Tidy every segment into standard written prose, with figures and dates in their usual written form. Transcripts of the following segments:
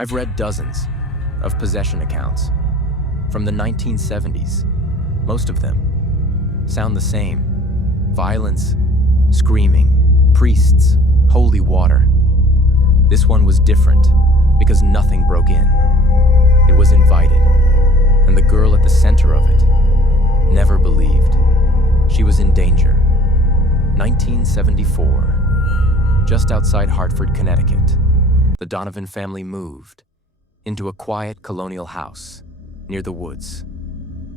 I've read dozens of possession accounts from the 1970s. Most of them sound the same. Violence, screaming, priests, holy water. This one was different because nothing broke in. It was invited, and the girl at the center of it never believed she was in danger. 1974, just outside Hartford, Connecticut, the Donovan family moved into a quiet colonial house near the woods.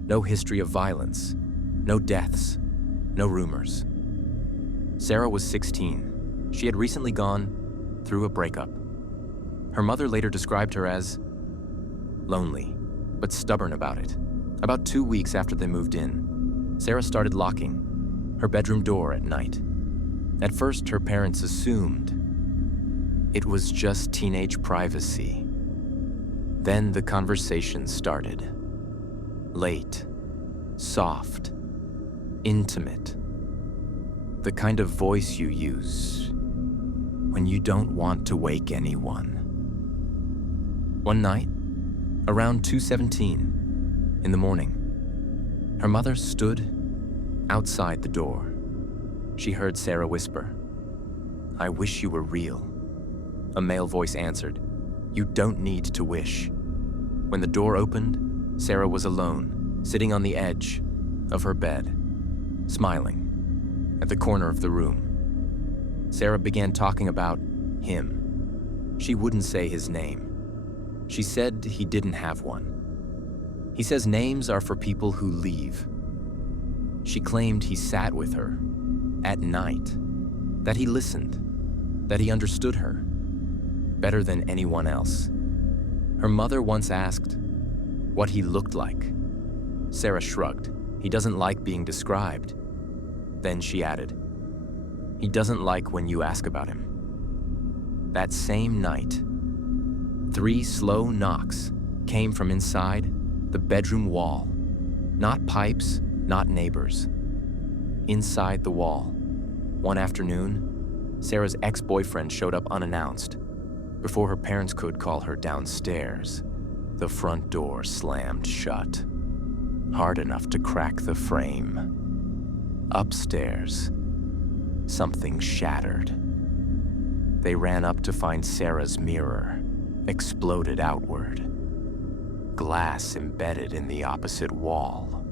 No history of violence, no deaths, no rumors. Sarah was 16. She had recently gone through a breakup. Her mother later described her as lonely, but stubborn about it. About 2 weeks after they moved in, Sarah started locking her bedroom door at night. At first, her parents assumed it was just teenage privacy. Then the conversation started. Late, soft, intimate. The kind of voice you use when you don't want to wake anyone. One night, around 2:17 in the morning, her mother stood outside the door. She heard Sarah whisper, "I wish you were real." A male voice answered, "You don't need to wish." When the door opened, Sarah was alone, sitting on the edge of her bed, smiling at the corner of the room. Sarah began talking about him. She wouldn't say his name. She said he didn't have one. He says names are for people who leave. She claimed he sat with her at night, that he listened, that he understood her better than anyone else. Her mother once asked what he looked like. Sarah shrugged. "He doesn't like being described." Then she added, "He doesn't like when you ask about him." That same night, 3 slow knocks came from inside the bedroom wall. Not pipes, not neighbors. Inside the wall. One afternoon, Sarah's ex-boyfriend showed up unannounced. Before her parents could call her downstairs, the front door slammed shut, hard enough to crack the frame. Upstairs, something shattered. They ran up to find Sarah's mirror, exploded outward. Glass embedded in the opposite wall.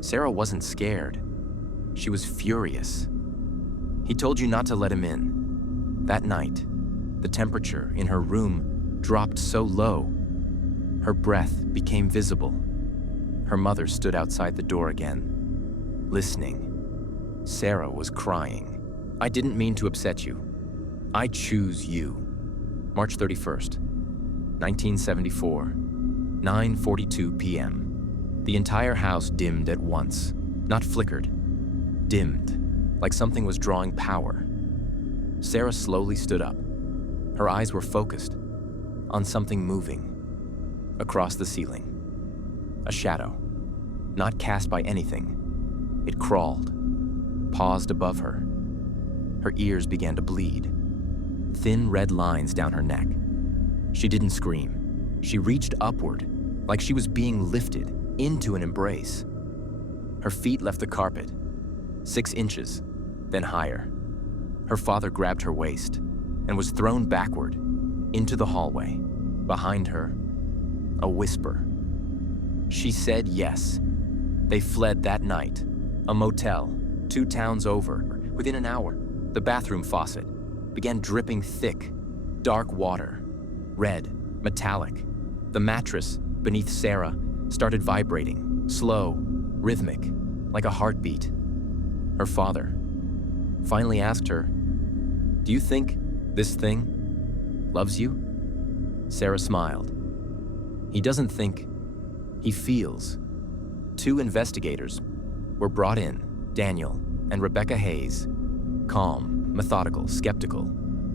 Sarah wasn't scared. She was furious. He told you not to let him in. That night, the temperature in her room dropped so low, her breath became visible. Her mother stood outside the door again, listening. Sarah was crying. "I didn't mean to upset you. I choose you." March 31st, 1974, 9:42 p.m. The entire house dimmed at once. Not flickered. Dimmed, like something was drawing power. Sarah slowly stood up. Her eyes were focused on something moving across the ceiling. A shadow, not cast by anything. It crawled, paused above her. Her ears began to bleed. Thin red lines down her neck. She didn't scream. She reached upward, like she was being lifted into an embrace. Her feet left the carpet, 6 inches, then higher. Her father grabbed her waist and was thrown backward into the hallway. Behind her, a whisper. She said yes. They fled that night. A motel, 2 towns over. Within an hour, the bathroom faucet began dripping thick, dark water, red, metallic. The mattress beneath Sarah started vibrating, slow, rhythmic, like a heartbeat. Her father finally asked her, "Do you think this thing loves you?" Sarah smiled. "He doesn't think, he feels." 2 investigators were brought in, Daniel and Rebecca Hayes, calm, methodical, skeptical,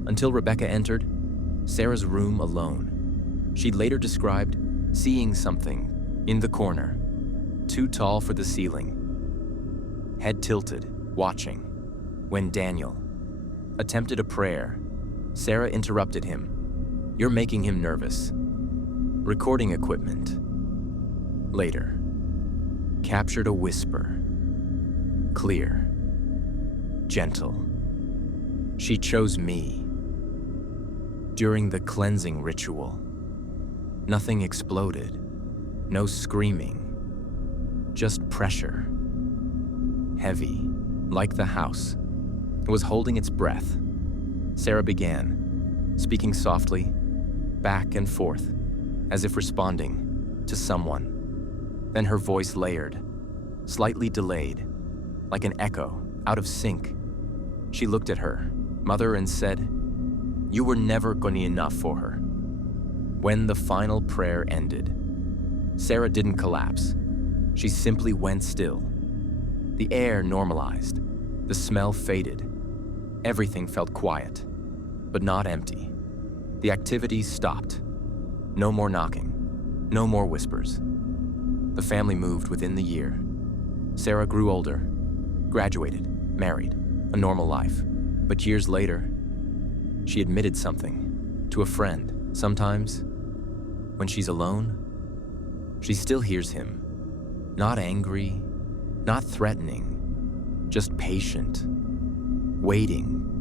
until Rebecca entered Sarah's room alone. She'd later described seeing something in the corner, too tall for the ceiling, head tilted, watching. When Daniel attempted a prayer, Sarah interrupted him. You're making him nervous. Recording equipment. Later. Captured a whisper. Clear. Gentle. She chose me. During the cleansing ritual. Nothing exploded. No screaming. Just pressure. Heavy, like the house. It was holding its breath. Sarah began, speaking softly, back and forth, as if responding to someone. Then her voice layered, slightly delayed, like an echo, out of sync. She looked at her mother and said, "You were never good enough for her." When the final prayer ended, Sarah didn't collapse. She simply went still. The air normalized. The smell faded. Everything felt quiet, but not empty. The activity stopped. No more knocking. No more whispers. The family moved within the year. Sarah grew older, graduated, married, a normal life. But years later, she admitted something to a friend. Sometimes, when she's alone, she still hears him. Not angry, not threatening, just patient, waiting,